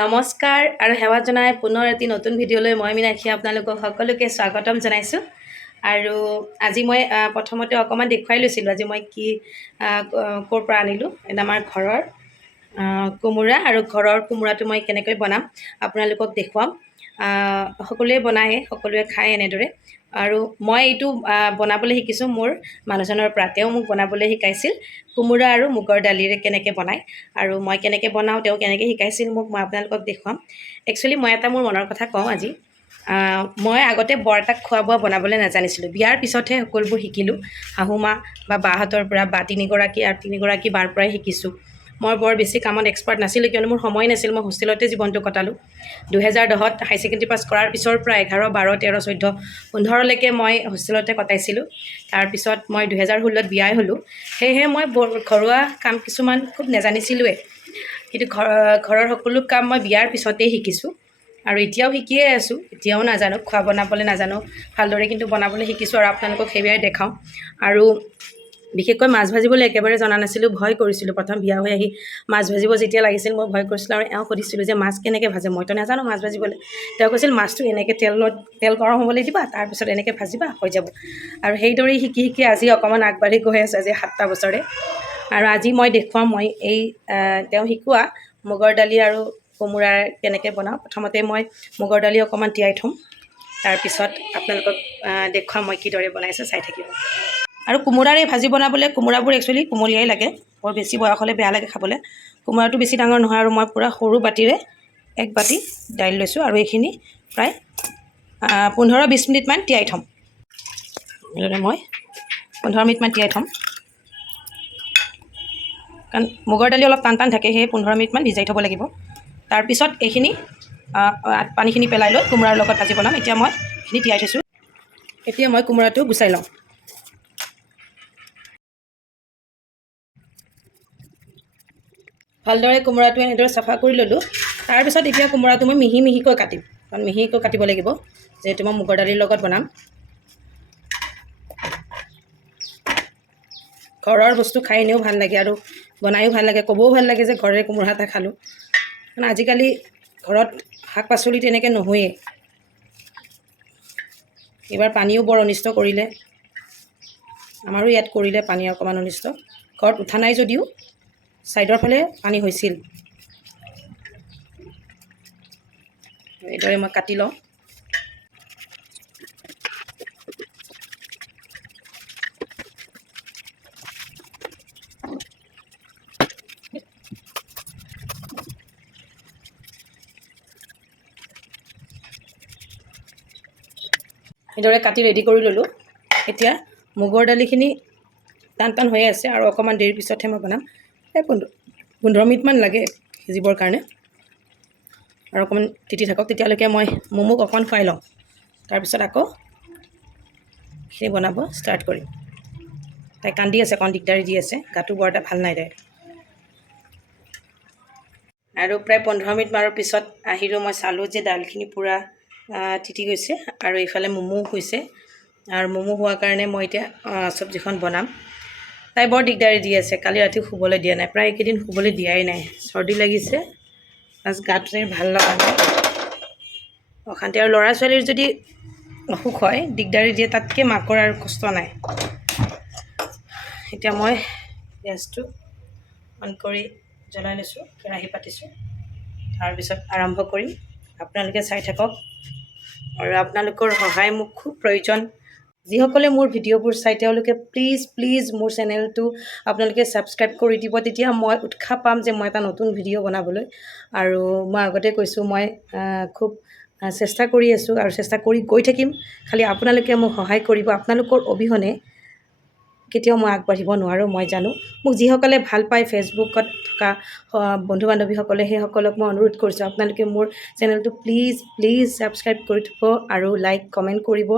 নমস্কাৰ আৰু সেৱা জনাই পুনৰ এটি নতুন ভিডিঅ'লৈ মই মীনাক্ষী আপোনালোকক সকলোকে স্বাগতম জনাইছোঁ। আৰু আজি মই প্ৰথমতে অকণমান দেখুৱাই লৈছিলোঁ আজি মই কি ক'ৰ পৰা আনিলোঁ। এটা আমাৰ ঘৰৰ কোমোৰা আৰু ঘৰৰ কোমোৰাটো মই কেনেকৈ বনাম আপোনালোকক দেখুৱাম। সকলোৱে বনায়, সকলোৱে খায় এনেদৰে। আৰু মই এইটো বনাবলৈ শিকিছোঁ মোৰ মানুহজনৰ পৰা। তেওঁ মোক বনাবলৈ শিকাইছিল কোমোৰা আৰু মুগৰ দালিৰে কেনেকৈ বনায়, আৰু মই কেনেকৈ বনাওঁ, তেওঁ কেনেকৈ শিকাইছিল মোক, মই আপোনালোকক দেখুৱাম। একচুৱেলি মই এটা মোৰ মনৰ কথা কওঁ আজি। মই আগতে বৰ এটা খোৱা বোৱা বনাবলৈ নাজানিছিলোঁ। বিয়াৰ পিছতহে সকলোবোৰ শিকিলোঁ, শাহুমা বা বাহঁতৰ পৰা বা তিনিগৰাকী বাৰ পৰাই শিকিছোঁ। মই বৰ বেছি কামত এক্সপাৰ্ট নাছিলোঁ, কিয়নো মোৰ সময় নাছিল। মই হোষ্টেলতে জীৱনটো কটালোঁ। 2010ত হাই ছেকেণ্ডেৰী পাছ কৰাৰ পিছৰ পৰা 11, 12, 13, 14, 15লৈকে মই হোষ্টেলতে কটাইছিলোঁ। তাৰপিছত মই 2016ত বিয়াই হ'লোঁ। সেয়েহে মই ঘৰুৱা কাম কিছুমান খুব নাজানিছিলোঁৱে, কিন্তু ঘৰৰ সকলো কাম মই বিয়াৰ পিছতেই শিকিছোঁ। আৰু এতিয়াও শিকিয়ে আছোঁ, এতিয়াও নাজানো, খোৱা বনাবলৈ নাজানো ভালদৰে, কিন্তু বনাবলৈ শিকিছোঁ আৰু আপোনালোকক সেইবাৰে দেখাওঁ। আৰু বিশেষকৈ মাছ ভাজিবলৈ একেবাৰে জনা নাছিলোঁ, ভয় কৰিছিলোঁ। প্ৰথম বিয়া হৈ আহি মাছ ভাজিব যেতিয়া লাগিছিল মই ভয় কৰিছিলোঁ, আৰু এওঁ সুধিছিলোঁ যে মাছ কেনেকৈ ভাজে, মইতো নাজানো মাছ ভাজিবলৈ। তেওঁ কৈছিল মাছটো এনেকৈ তেল গৰম হ'বলৈ দিবা, তাৰপিছত এনেকৈ ভাজিবা, হৈ যাব। আৰু সেইদৰেই শিকি শিকি আজি অকণমান আগবাঢ়ি গৈ আছোঁ, আজি 7টা বছৰে। আৰু আজি মই দেখুৱাম মই তেওঁ শিকোৱা মুগৰ দালি আৰু কোমোৰাৰ কেনেকৈ বনাওঁ। প্ৰথমতে মই মুগৰ দালি অকণমান তিয়াই থ'ম, তাৰপিছত আপোনালোকক দেখুৱাম মই কিদৰে বনাইছোঁ, চাই থাকিব। আৰু কোমোৰাৰ এই ভাজি বনাবলৈ কোমোৰাবোৰ একচুৱেলি কোমলীয়াই লাগে, বৰ বেছি বয়স হ'লে বেয়া লাগে খাবলৈ। কোমোৰাটো বেছি ডাঙৰ নহয়, আৰু মই পূৰা সৰু বাতিৰে 1 বাতি দাইল লৈছোঁ, আৰু এইখিনি প্ৰায় 15-20 মিনিটমান তিয়াই থ'ম। এইদৰে মই 15 মিনিটমান তিয়াই থ'ম, কাৰণ মুগৰ দালি অলপ টান থাকে, সেয়ে 15 মিনিটমান ভিজাই থ'ব লাগিব। তাৰপিছত এইখিনি পানীখিনি পেলাই লৈ কোমোৰাৰ লগত ভাজি বনাম। এতিয়া মই এইখিনি তিয়াই থৈছোঁ, এতিয়া মই কোমোৰাটো গুচাই লওঁ। ভালদৰে কোমোৰাটো এনেদৰে চাফা কৰি ল'লোঁ। তাৰপিছত এতিয়া কোমোৰাটো মই মিহি মিহিকৈ কাটিম, কাৰণ মিহিকৈ কাটিব লাগিব, যিহেতু মই মুগৰ দালিৰ লগত বনাম। ঘৰৰ বস্তু খাই এনেও ভাল লাগে, আৰু বনায়ো ভাল লাগে, ক'বও ভাল লাগে যে ঘৰৰে কোমোৰা এটা খালোঁ। কাৰণ আজিকালি ঘৰত শাক পাচলি তেনেকৈ নহয়েই। এইবাৰ পানীও বৰ অনিষ্ট কৰিলে, আমাৰো ইয়াত কৰিলে পানী অকণমান অনিষ্ট। ঘৰত উঠা নাই যদিও ছাইডৰ ফালে পানী হৈছিল। এইদৰে মই কাটি লওঁ। এইদৰে কাটি ৰেডি কৰি ল'লোঁ। এতিয়া মুগৰ দালিখিনি টান হৈ আছে, আৰু অকণমান দেৰিৰ পিছতহে মই বনাম। 15 মিনিটমান লাগে সিজিবৰ কাৰণে, আৰু অকণমান তিতি থাকক। তেতিয়ালৈকে মই মমোক অকণমান খুৱাই লওঁ, তাৰপিছত আকৌ সেইখিনি বনাব ষ্টাৰ্ট কৰিম। তাই কান্দি আছে, অকণ দিগদাৰি দি আছে, গাটো বৰ এটা ভাল নাই তাইৰ। আৰু প্ৰায় 15 মিনিটমানৰ পিছত আহিলোঁ, মই চালোঁ যে দাইলখিনি পূৰা তিতি গৈছে, আৰু এইফালে মমো হৈছে। আৰু মমো হোৱাৰ কাৰণে মই এতিয়া চব্জিখন বনাম। তাই বৰ দিগদাৰি দি আছে, কালি ৰাতি শুবলৈ দিয়া নাই, প্ৰায় এইকেইদিন শুবলৈ দিয়াই নাই। চৰ্দি লাগিছে, প্লাছ গাটো ভাল লগা নাই, অশান্তি। আৰু ল'ৰা ছোৱালীৰ যদি অসুখ হয় দিগদাৰি দিয়ে, তাতকৈ মাকৰ আৰু কষ্ট নাই। এতিয়া মই গেছটো অন কৰি জ্বলাই লৈছোঁ, কেৰাহী পাতিছোঁ, তাৰপিছত আৰম্ভ কৰিম। আপোনালোকে চাই থাকক, আৰু আপোনালোকৰ সহায় মোক খুব প্ৰয়োজন। যিসকলে মোৰ ভিডিঅ'বোৰ চাই তেওঁলোকে প্লিজ মোৰ চেনেলটো আপোনালোকে ছাবস্ক্ৰাইব কৰি দিব, তেতিয়া মই উৎসাহ পাম যে মই এটা নতুন ভিডিঅ' বনাবলৈ। আৰু মই আগতে কৈছোঁ, মই খুব চেষ্টা কৰি আছোঁ, আৰু চেষ্টা কৰি গৈ থাকিম। খালি আপোনালোকে মোক সহায় কৰিব। আপোনালোকৰ অবিহনে কেতিয়াও মই আগবাঢ়িব নোৱাৰোঁ, মই জানো। মোক যিসকলে ভাল পায় ফেচবুকত থকা বন্ধু বান্ধৱীসকলে, সেইসকলক মই অনুৰোধ কৰিছোঁ, আপোনালোকে মোৰ চেনেলটো প্লিজ ছাবস্ক্ৰাইব কৰি থ'ব, আৰু লাইক কমেণ্ট কৰিব।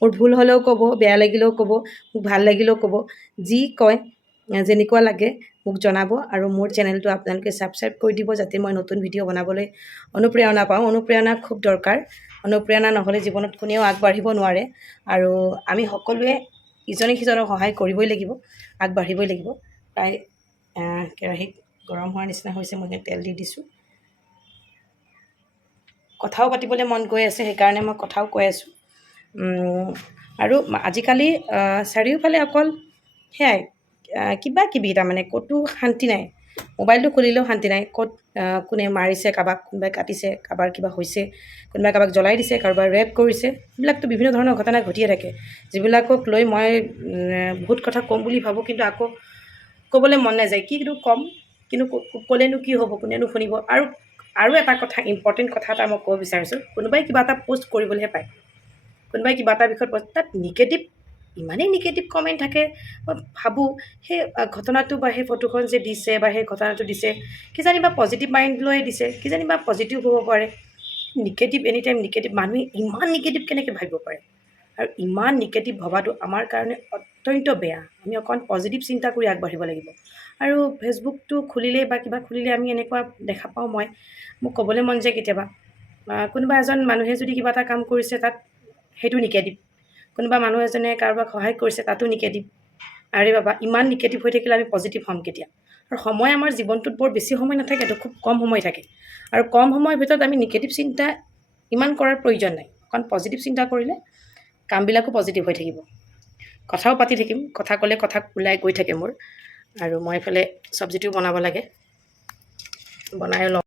মোৰ ভুল হ'লেও ক'ব, বেয়া লাগিলেও ক'ব, মোক ভাল লাগিলেও ক'ব, যি কয় যেনেকুৱা লাগে মোক জনাব। আৰু মোৰ চেনেলটো আপোনালোকে ছাবস্ক্ৰাইব কৰি দিব, যাতে মই নতুন ভিডিঅ' বনাবলৈ অনুপ্ৰেৰণা পাওঁ। অনুপ্ৰেৰণা খুব দৰকাৰ, অনুপ্ৰেৰণা নহ'লে জীৱনত কোনেও আগবাঢ়িব নোৱাৰে। আৰু আমি সকলোৱে ইজনে সিজনক সহায় কৰিবই লাগিব, আগবাঢ়িবই লাগিব। প্ৰায় কেৰাহীত গৰম হোৱাৰ নিচিনা হৈছে, মই তেল দি দিছোঁ। কথাও পাতিবলৈ মন গৈ আছে, সেইকাৰণে মই কথাও কৈ আছোঁ। আৰু আজিকালি চাৰিওফালে অকল সেয়াই কিবা কিবি তাৰমানে ক'তো শান্তি নাই। মোবাইলটো খুলিলেও শান্তি নাই। ক'ত কোনে মাৰিছে কাৰোবাক, কোনোবাই কাটিছে, কাৰোবাৰ কিবা হৈছে, কোনোবাই কাৰোবাক জ্বলাই দিছে, কাৰোবাৰ ৰেপ কৰিছে, এইবিলাকতো বিভিন্ন ধৰণৰ ঘটনা ঘটিয়ে থাকে, যিবিলাকক লৈ মই বহুত কথা ক'ম বুলি ভাবোঁ, কিন্তু আকৌ ক'বলৈ মন নাযায়। কিনো ক'ম, কিন্তু ক'লেনো কি হ'ব, কোনেনো শুনিব। আৰু এটা কথা, ইম্পৰ্টেণ্ট কথা এটা মই ক'ব বিচাৰিছোঁ, কোনোবাই কিবা এটা পষ্ট কৰিবলৈহে পায়, কোনোবাই কিবা এটা বিষয়ত তাত নিগেটিভ, ইমানেই নিগেটিভ কমেণ্ট থাকে। মই ভাবোঁ সেই ঘটনাটো বা সেই ফটোখন যে দিছে বা সেই ঘটনাটো দিছে, কিজানিবা পজিটিভ মাইণ্ড লৈ দিছে, কিজানিবা পজিটিভ হ'ব পাৰে। নিগেটিভ, এনি টাইম নিগেটিভ, মানুহে ইমান নিগেটিভ কেনেকৈ ভাবিব পাৰে? আৰু ইমান নিগেটিভ ভবাটো আমাৰ কাৰণে অত্যন্ত বেয়া। আমি অকণ পজিটিভ চিন্তা কৰি আগবাঢ়িব লাগিব। আৰু ফেচবুকটো খুলিলেই বা কিবা খুলিলে আমি এনেকুৱা দেখা পাওঁ, মোক ক'বলৈ মন যায় কেতিয়াবা, কোনোবা এজন মানুহে যদি কিবা এটা কাম কৰিছে, তাত সেইটো নিগেটিভ। কোনোবা মানুহ এজনে কাৰোবাক সহায় কৰিছে, তাতো নিগেটিভ। আৰে বাবা, ইমান নিগেটিভ হৈ থাকিলে আমি পজিটিভ হ'ম কেতিয়া? আৰু সময় আমাৰ জীৱনটোত বৰ বেছি সময় নাথাকেতো, খুব কম সময় থাকে। আৰু কম সময়ৰ ভিতৰত আমি নিগেটিভ চিন্তা ইমান কৰাৰ প্ৰয়োজন নাই। অকণ পজিটিভ চিন্তা কৰিলে কামবিলাকো পজিটিভ হৈ থাকিব। কথাও পাতি থাকিম, কথা ক'লে কথা ওলাই গৈ থাকে মোৰ। আৰু মই এইফালে চব্জিটোও বনাব লাগে, বনাই লওঁ।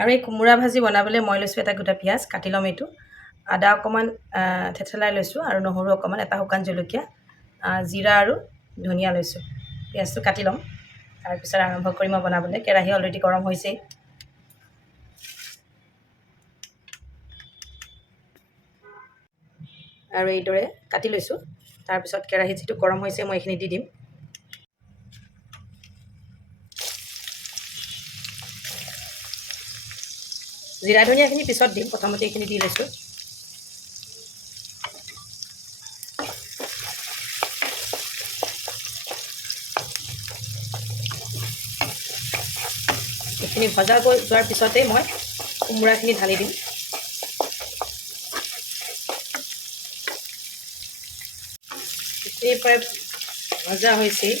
আৰু এই কোমোৰা ভাজি বনাবলৈ মই লৈছোঁ এটা গোটা পিঁয়াজ, কাটি ল'ম এইটো। আদা অকণমান থেথেলাই লৈছোঁ, আৰু নহৰু অকণমান, এটা শুকান জলকীয়া, জিৰা আৰু ধনিয়া লৈছোঁ। পিঁয়াজটো কাটি ল'ম, তাৰপিছত আৰম্ভ কৰিম মই বনাবলৈ। কেৰাহী অলৰেডি গৰম হৈছেই। আৰু এইদৰে কাটি লৈছোঁ। তাৰপিছত কেৰাহীত যিটো গৰম হৈছে, মই এইখিনি দি দিম। জিৰা ধনিয়াখিনি পিছত দিম, প্ৰথমতে এইখিনি দি লৈছোঁ। এইখিনি ভজা গৈ যোৱাৰ পিছতেই মই কোমোৰাখিনি ঢালি দিম। এইখিনি প্ৰায় ভজা হৈছেই।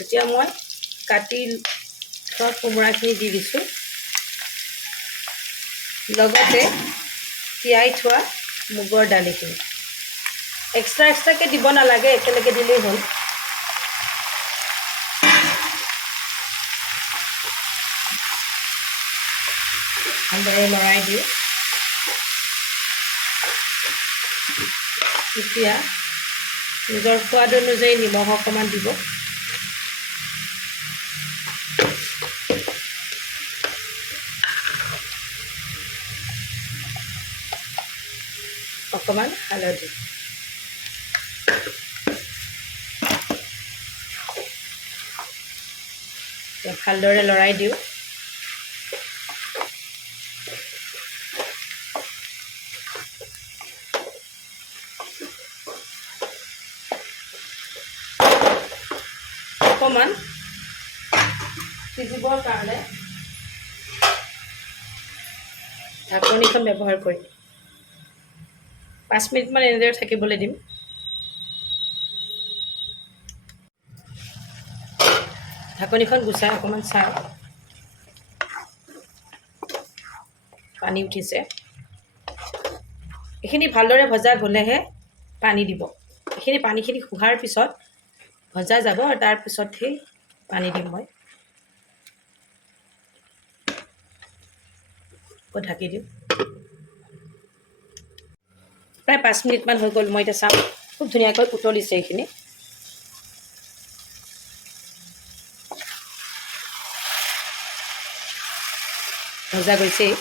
এতিয়া মই কাটি থোৱা কোমোৰাখিনি দি দিছোঁ, লগতে তিয়াই থোৱা মুগৰ দালিখিনি। এক্সট্ৰাকৈ দিব নালাগে, একেলগে দিলেই হ'ল। ভালদৰে লৰাই দিওঁ। এতিয়া নিজৰ সোৱাদ অনুযায়ী নিমখ অকণমান দিব। অকণমান হালধি। ভালদৰে লৰাই দিওঁ। অকণমান সিজিবৰ কাৰণে ঢাকনিখন ব্যৱহাৰ কৰিম। 5 মিনিটমান এনেদৰে থাকিবলৈ দিম। ঢাকনিখন গুচাই অকণমান চাওঁ, পানী উঠিছে। এইখিনি ভালদৰে ভজা গ'লেহে পানী দিব। এইখিনি পানীখিনি শুহাৰ পিছত ভজা যাব, আৰু তাৰপিছতহে পানী দিম মই। আকৌ ঢাকি দিওঁ। প্ৰায় 5 মিনিটমান হৈ গ'ল। মই এতিয়া চাওঁ, খুব ধুনীয়াকৈ উতলিছে এইখিনি। ভজা গৈছেই।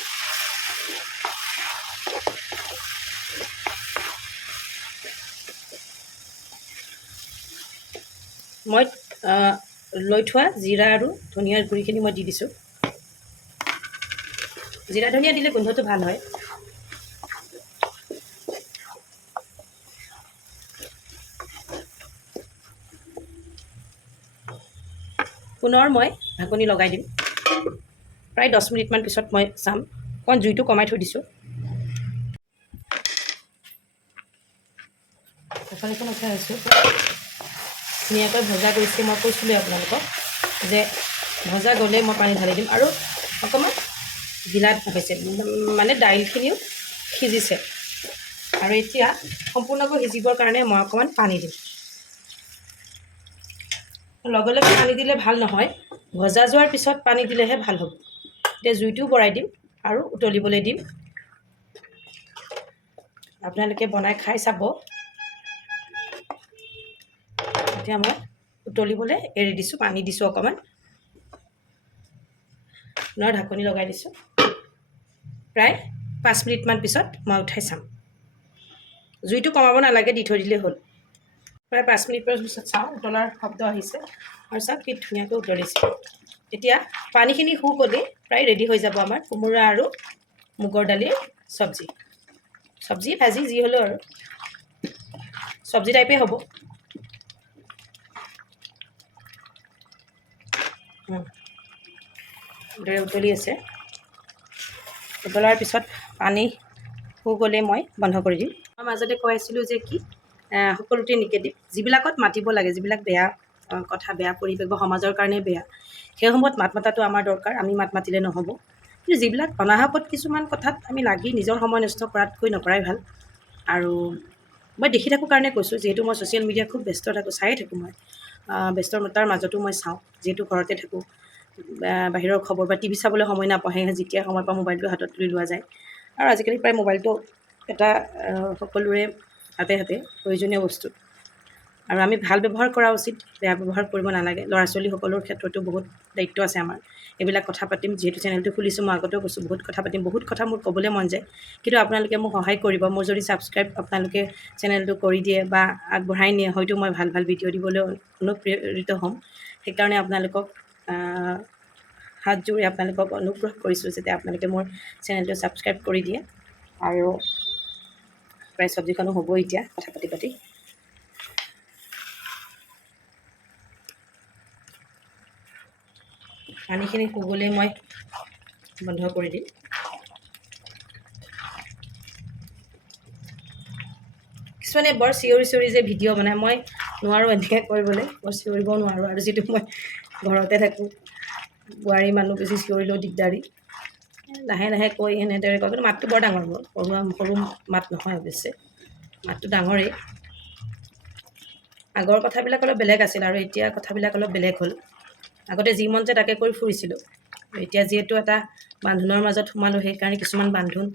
মই লৈ থোৱা জিৰা আৰু ধনিয়াৰ গুড়িখিনি মই দি দিছোঁ। জিৰা ধনিয়া দিলে গোন্ধটো ভাল হয়। পুনৰ মই ঢাকনি লগাই দিম। প্ৰায় 10 মিনিটমান পিছত মই চাম। অকণ জুইটো কমাই থৈ দিছোঁ। ঢাকনিখন উঠাই আছোঁ। ধুনীয়াকৈ ভজা কৰিছে। মই কৈছিলোঁ আপোনালোকক যে ভজা গ'লে মই পানী ঢালি দিম আৰু অকণমান গিলাত হৈছে মানে দাইলখিনিও সিজিছে আৰু এতিয়া সম্পূৰ্ণকৈ সিজিবৰ কাৰণে মই অকণমান পানী দিম লগে লগে পানী দিলে ভাল নহয় ভজা যোৱাৰ পিছত পানী দিলেহে ভাল হ'ব এতিয়া জুইটোও বঢ়াই দিম আৰু উতলিবলৈ দিম আপোনালোকে বনাই খাই চাব এতিয়া মই উতলিবলৈ এৰি দিছোঁ পানী দিছোঁ অকণমান পুনৰ ঢাকনি লগাই দিছোঁ প্ৰায় 5 মিনিটমান পিছত মই উঠাই চাম জুইটো কমাব নালাগে দি থৈ দিলেই হ'ল প্ৰায় 5 মিনিটৰ পিছত চাওঁ উতলাৰ শব্দ আহিছে আৰু চাওক কি ধুনীয়াকৈ উতলিছে এতিয়া পানীখিনি শুকলি প্ৰায় ৰেডি হৈ যাব আমাৰ কোমোৰা আৰু মুগৰ দালিৰ চব্জি ভাজি যি হ'লেও আৰু চব্জি টাইপেই হ'ব দৰে উতলি আছে উতলাৰ পিছত পানী শুকলে মই বন্ধ কৰি দিম মই মাজতে কৈ আছিলোঁ যে কি সকলোতে নিগেটিভ যিবিলাকত মাতিব লাগে যিবিলাক বেয়া কথা বেয়া পৰিৱেশ বা সমাজৰ কাৰণে বেয়া সেই সময়ত মাত মতাটো আমাৰ দৰকাৰ আমি মাত মাতিলে নহ'ব কিন্তু যিবিলাক অনাহকত কিছুমান কথাত আমি লাগি নিজৰ সময় নষ্ট কৰাতকৈ নকৰাই ভাল আৰু মই দেখি থাকোঁ কাৰণে কৈছোঁ যিহেতু মই ছ'চিয়েল মিডিয়াত খুব ব্যস্ত থাকোঁ চায়ে থাকোঁ মই ব্যস্ততাৰ মাজতো মই চাওঁ যিহেতু ঘৰতে থাকোঁ বাহিৰৰ খবৰ বা টিভি চাবলৈ সময় নাপায় যেতিয়া সময় পাওঁ মোবাইলটো হাতত তুলি লোৱা যায় আৰু আজিকালি প্ৰায় মোবাইলটো এটা সকলোৰে হাতে হাতে প্ৰয়োজনীয় বস্তু আৰু আমি ভাল ব্যৱহাৰ কৰা উচিত বেয়া ব্যৱহাৰ কৰিব নালাগে ল'ৰা ছোৱালীসকলৰ ক্ষেত্ৰতো বহুত দায়িত্ব আছে আমাৰ এইবিলাক কথা পাতিম যিহেতু চেনেলটো খুলিছোঁ মই আগতেও কৈছোঁ বহুত কথা পাতিম বহুত কথা মোৰ ক'বলৈ মন যায় কিন্তু আপোনালোকে মোক সহায় কৰিব মোৰ যদি ছাবস্ক্ৰাইব আপোনালোকে চেনেলটো কৰি দিয়ে বা আগবঢ়াই নিয়ে হয়তো মই ভাল ভাল ভিডিঅ' দিবলৈ অনুপ্ৰেৰিত হ'ম সেইকাৰণে আপোনালোকক হাত জোৰি আপোনালোকক অনুগ্ৰহ কৰিছোঁ যাতে আপোনালোকে মোৰ চেনেলটো ছাবস্ক্ৰাইব কৰি দিয়ে আৰু প্ৰায় চব্জিখনো হ'ব এতিয়া কথা পাতি পাতি পানীখিনি শুবলৈ মই বন্ধ কৰি দিম কিছুমানে বৰ চিঞৰি যে ভিডিঅ' বনায় মই নোৱাৰোঁ এনেকৈ কৰিবলৈ বৰ চিঞৰিব নোৱাৰোঁ আৰু যিটো মই ঘৰতে থাকোঁ বোৱাৰী মানুহ বেছি চিঞৰিলেও দিগদাৰী লাহে লাহে কৈ এনেদৰে কয় কিন্তু মাতটো বৰ ডাঙৰ মোৰ সৰু মাত নহয় অৱশ্যে মাতটো ডাঙৰেই আগৰ কথাবিলাক অলপ বেলেগ আছিল আৰু এতিয়া কথাবিলাক অলপ বেলেগ হ'ল আগতে যি মন যায় তাকে কৰি ফুৰিছিলোঁ এতিয়া যিহেতু এটা বান্ধোনৰ মাজত সোমালোঁ সেইকাৰণে কিছুমান বান্ধোন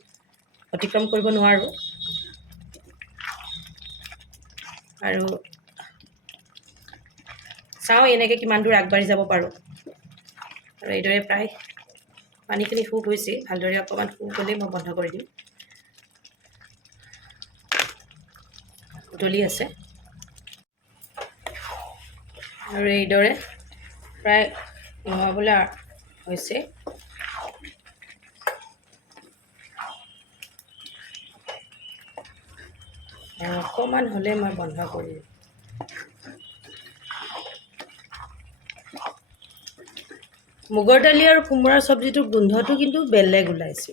অতিক্ৰম কৰিব নোৱাৰোঁ আৰু চাওঁ এনেকৈ কিমান দূৰ আগবাঢ়ি যাব পাৰোঁ আৰু এইদৰে প্ৰায় পানীখিনি শুক হৈছে ভালদৰে অকণমান শুক গ'লেই মই বন্ধ কৰি দিম উতলি আছে আৰু এইদৰে প্ৰায় নমাবলৈ হৈছে অকণমান হ'লে মই বন্ধ কৰি দিম মুগৰ দালি আৰু কোমোৰাৰ চব্জিটোৰ গোন্ধটো কিন্তু বেলেগ ওলাইছে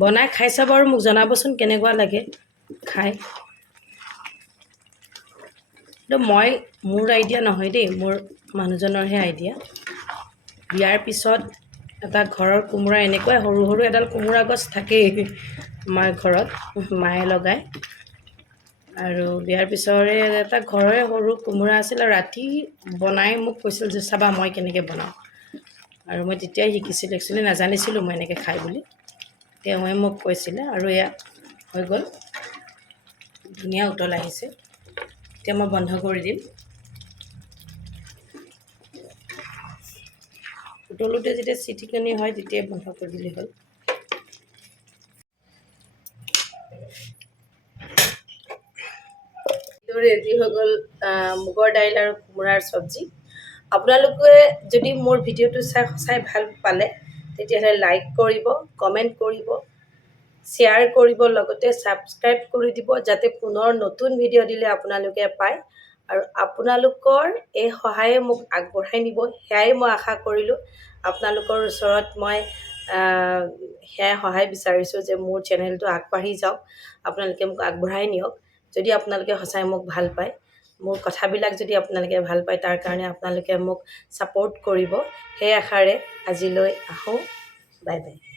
বনাই খাই চাব আৰু মোক জনাবচোন কেনেকুৱা লাগে খাই মই মোৰ আইডিয়া নহয় দেই মোৰ মানুহজনৰহে আইডিয়া বিয়াৰ পিছত এটা ঘৰৰ কোমোৰা এনেকুৱাই সৰু সৰু এডাল কোমোৰা গছ থাকেই আমাৰ ঘৰত মায়ে লগায় আৰু বিয়াৰ পিছৰে এটা ঘৰৰে সৰু কোমোৰা আছিল আৰু ৰাতি বনাই মোক কৈছিল যে চাবা মই কেনেকৈ বনাওঁ আৰু মই তেতিয়াই শিকিছিলোঁ একচুৱেলি নাজানিছিলোঁ মই এনেকৈ খাই বুলি তেওঁৱে মোক কৈছিলে আৰু এয়া হৈ গ'ল ধুনীয়া উতল আহিছে এতিয়া মই বন্ধ কৰি দিম উতলোতে যেতিয়া চিটিকনি হয় তেতিয়াই বন্ধ কৰি দিলেই হ'ল ৰেডি হৈ গ'ল মুগৰ দাইল আৰু কোমোৰাৰ চব্জি আপোনালোকে যদি মোৰ ভিডিঅ'টো চাই ভাল পালে তেতিয়াহ'লে লাইক কৰিব কমেণ্ট কৰিব শ্বেয়াৰ কৰিব লগতে ছাবস্ক্ৰাইব কৰি দিব যাতে পুনৰ নতুন ভিডিঅ' দিলে আপোনালোকে পায় আৰু আপোনালোকৰ এই সহায়ে মোক আগবঢ়াই নিব সেয়াই মই আশা কৰিলোঁ আপোনালোকৰ ওচৰত মই সেয়াই সহায় বিচাৰিছোঁ যে মোৰ চেনেলটো আগবাঢ়ি যাওক আপোনালোকে মোক আগবঢ়াই নিয়ক যদি আপোনালোকে সঁচাই মোক ভাল পায় মোৰ কথাবিলাক যদি আপোনালোকে ভাল পায় তাৰ কাৰণে আপোনালোকে মোক ছাপোৰ্ট কৰিব সেই আশাৰে আজিলৈ আহোঁ বাই বাই